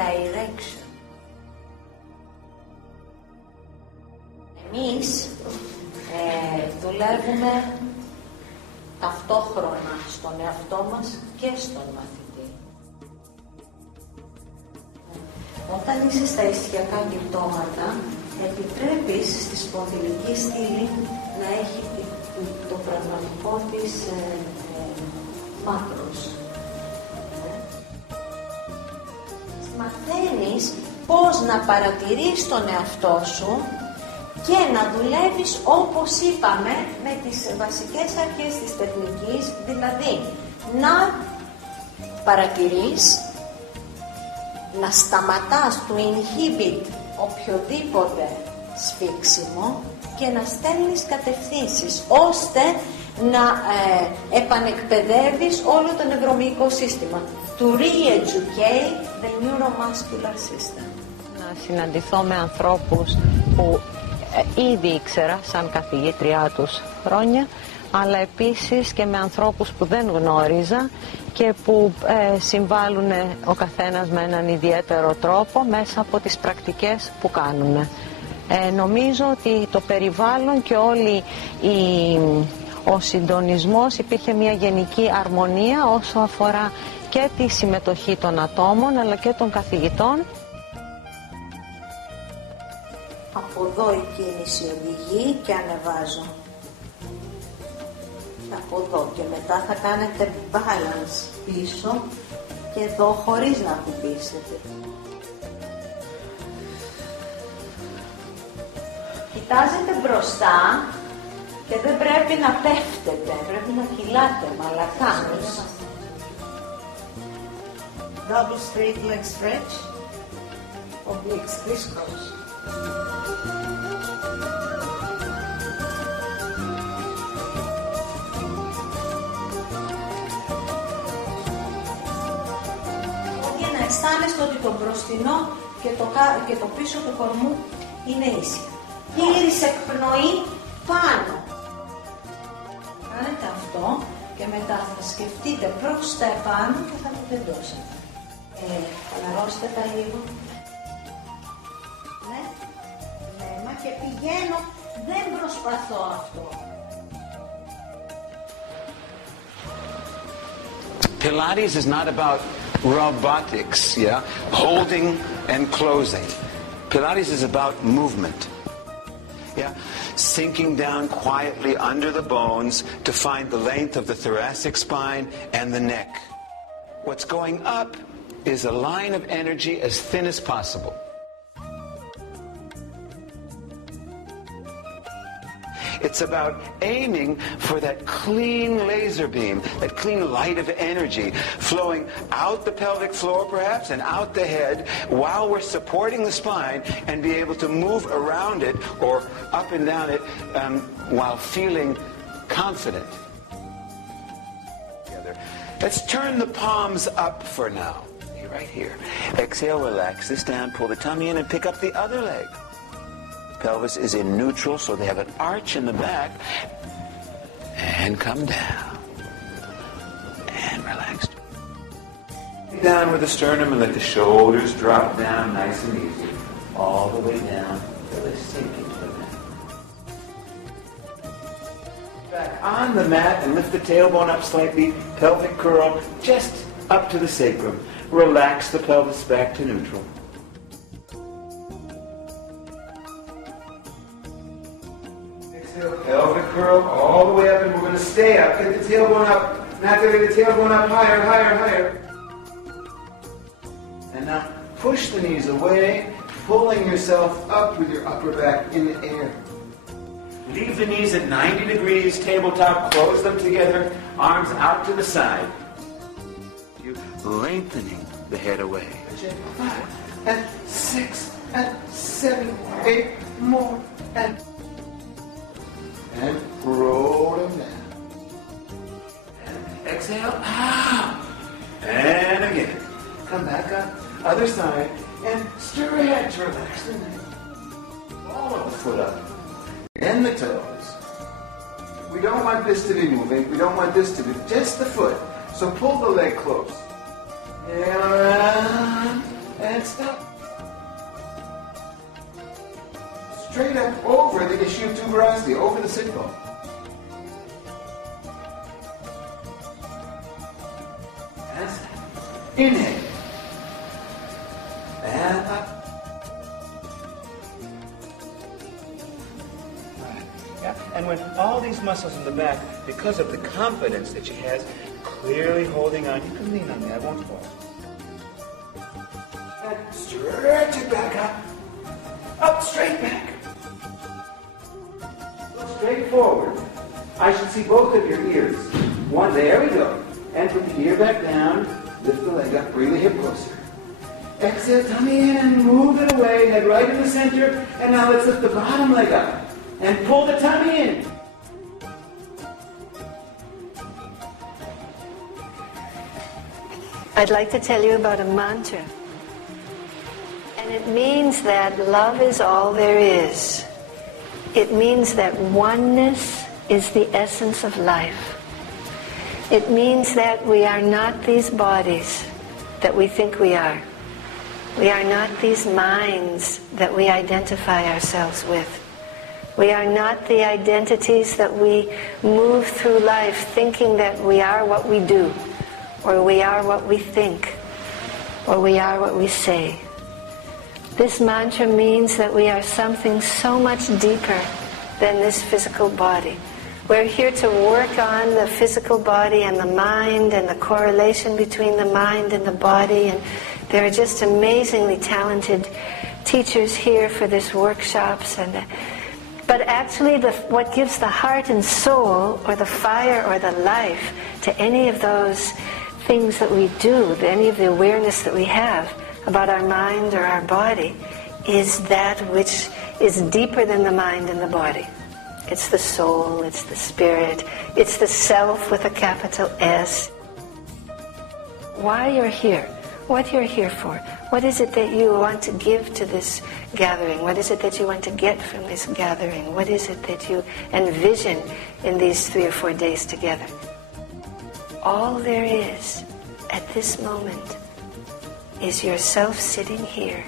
direction. Εμείς δουλεύουμε ταυτόχρονα στον εαυτό μας και στον μαθητή. Όταν είσαι στα ισχυακά γυρτώματα, επιτρέπεις στη σπονδυλική στήλη να έχει το πραγματικό της μάκρος. Μαθαίνεις πώς να παρατηρείς τον εαυτό σου και να δουλεύεις όπως είπαμε με τις βασικές αρχές της τεχνικής, δηλαδή να παρατηρείς, να σταματάς του inhibit οποιοδήποτε σφίξιμο και να στέλνεις κατευθύνσεις ώστε να επανεκπαιδεύεις όλο το νευρομυϊκό σύστημα. To re-educate the neuromuscular system. Να συναντηθώ με ανθρώπους που ήδη ήξερα σαν καθηγήτριά τους χρόνια, αλλά επίσης και με ανθρώπους που δεν γνώριζα και που συμβάλλουν ο καθένας με έναν ιδιαίτερο τρόπο μέσα από τις πρακτικές που κάνουν. Νομίζω ότι το περιβάλλον και όλη ο συντονισμός, υπήρχε μια γενική αρμονία όσο αφορά και τη συμμετοχή των ατόμων αλλά και των καθηγητών. Από εδώ η κίνηση οδηγεί και ανεβάζω. Από εδώ και μετά θα κάνετε balance πίσω και εδώ χωρίς να ακουμπήσετε. Κοιτάζετε μπροστά και δεν πρέπει να πέφτετε, πρέπει να κυλάτε μαλακά. Double straight leg stretch, obliques crisscross. Για να αισθάνεστε ότι το μπροστινό και το πίσω του κορμού είναι ίσια. Πλήρης εκπνοή πάνω. Κάνετε αυτό και μετά θα σκεφτείτε προς τα επάνω και θα το τελειώσετε. Χαλαρώστε τα λίγο. Ναι, μα και πηγαίνω, δεν προσπαθώ αυτό. Pilates is not about robotics, yeah, holding and closing. Pilates is about movement. Yeah, sinking down quietly under the bones to find the length of the thoracic spine and the neck. What's going up is a line of energy as thin as possible. It's about aiming for that clean laser beam, that clean light of energy flowing out the pelvic floor perhaps and out the head while we're supporting the spine and be able to move around it or up and down it while feeling confident. Let's turn the palms up for now. Right here. Exhale, relax this down, pull the tummy in and pick up the other leg. Pelvis is in neutral, so they have an arch in the back. And come down. And relax. Down with the sternum and let the shoulders drop down nice and easy. All the way down till they sink into the mat. Back on the mat and lift the tailbone up slightly. Pelvic curl just up to the sacrum. Relax the pelvis back to neutral. Exhale, pelvic curl all the way up, and we're going to stay up. Get the tailbone up. Now get the tailbone up higher, higher, higher. And now push the knees away, pulling yourself up with your upper back in the air. Leave the knees at 90 degrees, tabletop, close them together, arms out to the side. Lengthening the head away. 5 and 6 and 7, 8 more and roll them down. And exhale out. And again. Come back up. Other side and stretch. Relax the neck. Follow the foot up. And the toes. We don't want this to be moving. We don't want this to be just the foot. So pull the leg close. And around and straight up over the issue of tuberosity, over the sit bone. Yes. Inhale. And up. Right. Yeah. And when all these muscles in the back, because of the confidence that she has, clearly holding on, you can lean on me, I won't fall. And stretch it back up. Up, straight back. Look straight forward. I should see both of your ears. One, there we go. And put the ear back down, lift the leg up, bring the hip closer. Exhale, tummy in, and move it away, head right in the center. And now let's lift the bottom leg up and pull the tummy in. I'd like to tell you about a mantra. And it means that love is all there is. It means that oneness is the essence of life. It means that we are not these bodies that we think we are. We are not these minds that we identify ourselves with. We are not the identities that we move through life thinking that we are what we do, or we are what we think, or we are what we say. This mantra means that we are something so much deeper than this physical body. We're here to work on the physical body and the mind and the correlation between the mind and the body. And there are just amazingly talented teachers here for this workshops. But actually what gives the heart and soul, or the fire or the life to any of those things that we do, any of the awareness that we have about our mind or our body, is that which is deeper than the mind and the body. It's the soul, it's the spirit, it's the self with a capital S. Why you're here, what you're here for, what is it that you want to give to this gathering, what is it that you want to get from this gathering, what is it that you envision in these 3 or 4 days together. All there is at this moment is yourself sitting here,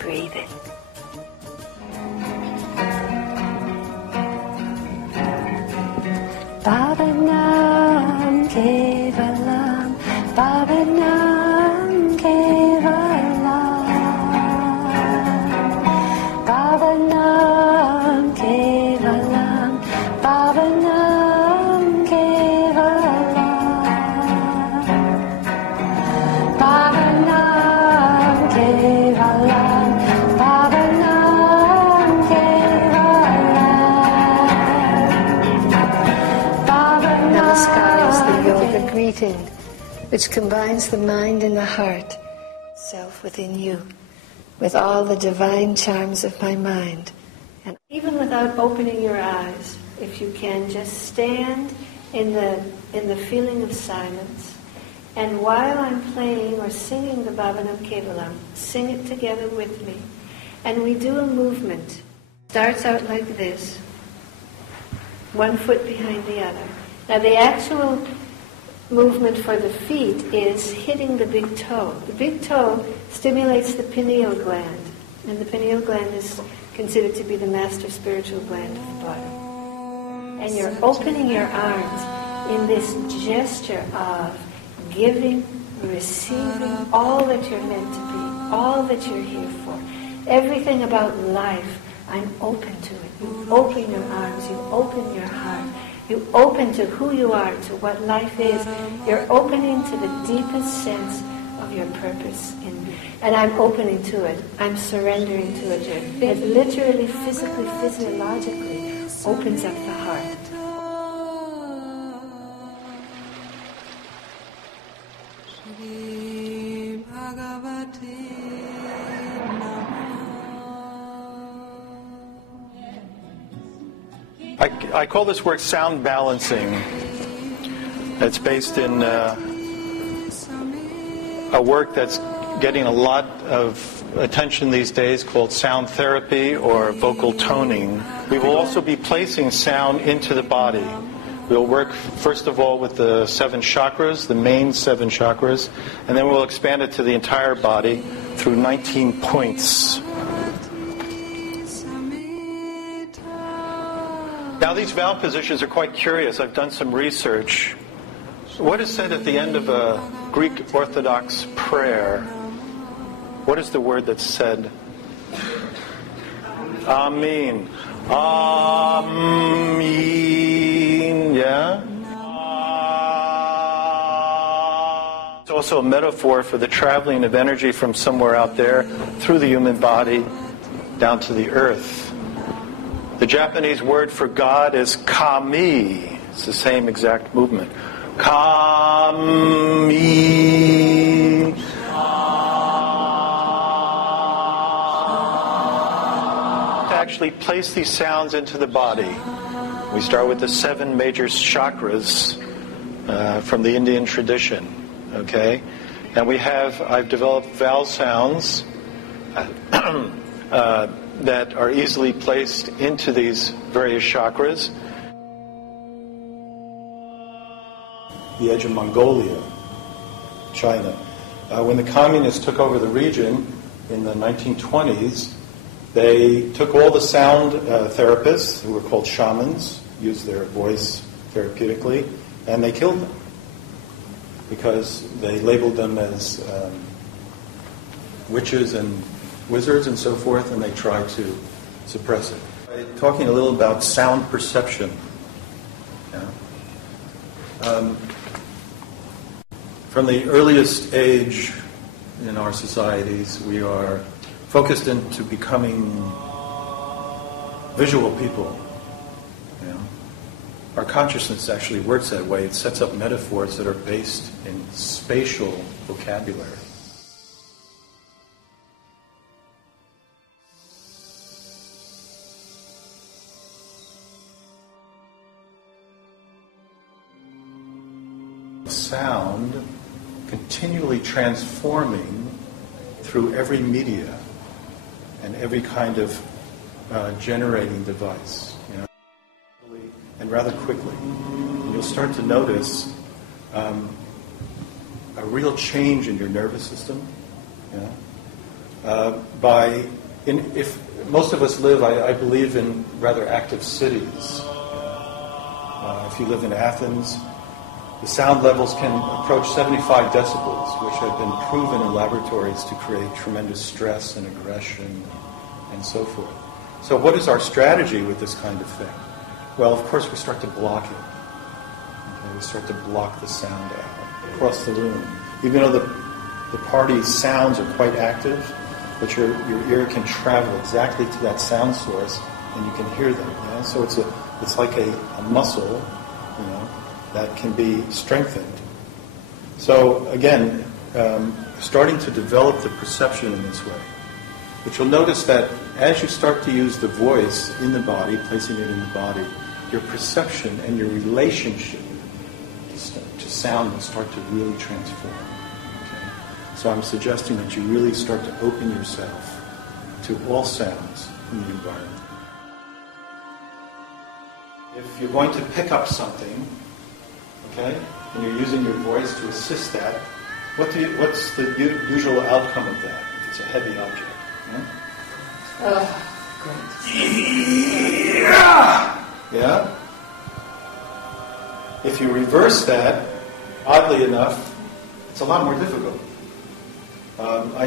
breathing. Bhavanam Kevalam, Bhavanam Kevalam, Bhavanam Kevalam, Bhavanam Kevalam, Bhavanam Kevalam, Bhavanam Kevalam. Namaskar is the yoga greeting which combines the mind and the heart, self within you, with all the divine charms of my mind. And even without opening your eyes, if you can, just stand in the feeling of silence. And while I'm playing or singing the Bhavanam Kevalam, sing it together with me. And we do a movement. Starts out like this, one foot behind the other. Now the actual movement for the feet is hitting the big toe. The big toe stimulates the pineal gland, and the pineal gland is considered to be the master spiritual gland of the body. And you're opening your arms in this gesture of giving, receiving all that you're meant to be, all that you're here for. Everything about life, I'm open to it. You open your arms, you open your heart. You open to who you are, to what life is. You're opening to the deepest sense of your purpose in me. And I'm opening to it. I'm surrendering to it. It literally, physically, physiologically opens up the heart. I call this work sound balancing. It's based in a work that's getting a lot of attention these days called sound therapy or vocal toning. We will also be placing sound into the body. We'll work first of all with the 7 chakras, the main 7 chakras, and then we'll expand it to the entire body through 19 points. these valve positions are quite curious. I've done some research. What is said at the end of a Greek Orthodox prayer? What is the word that's said? Amen. Amen. Yeah? It's also a metaphor for the traveling of energy from somewhere out there through the human body down to the earth. The Japanese word for God is kami. It's the same exact movement. Kami. To actually place these sounds into the body, we start with the 7 major chakras from the Indian tradition. Okay? And I've developed vowel sounds that are easily placed into these various chakras. The edge of Mongolia, China. When the communists took over the region in the 1920s, they took all the sound therapists, who were called shamans, used their voice therapeutically, and they killed them because they labeled them as witches and wizards and so forth, and they tried to suppress it. Talking a little about sound perception. Yeah. From the earliest age in our societies, we are focused into becoming visual people. You know? Our consciousness actually works that way. It sets up metaphors that are based in spatial vocabulary. Sound continually transforming through every media and every kind of generating device, you know, and rather quickly. And you'll start to notice a real change in your nervous system. You know? If most of us live, I believe, in rather active cities. If you live in Athens, the sound levels can approach 75 decibels, which have been proven in laboratories to create tremendous stress and aggression and so forth. So what is our strategy with this kind of thing? Well, of course, we start to block it. Okay? We start to block the sound out across the room. Even though the party's sounds are quite active, but your ear can travel exactly to that sound source, and you can hear them. You know? So it's like a muscle, you know, that can be strengthened. So again, starting to develop the perception in this way. But you'll notice that as you start to use the voice in the body, placing it in the body, your perception and your relationship to sound will start to really transform. Okay? So I'm suggesting that you really start to open yourself to all sounds in the environment. If you're going to pick up something, okay, and you're using your voice to assist that, what's the usual outcome of that if it's a heavy object? Great. Yeah? If you reverse that, oddly enough, it's a lot more difficult. I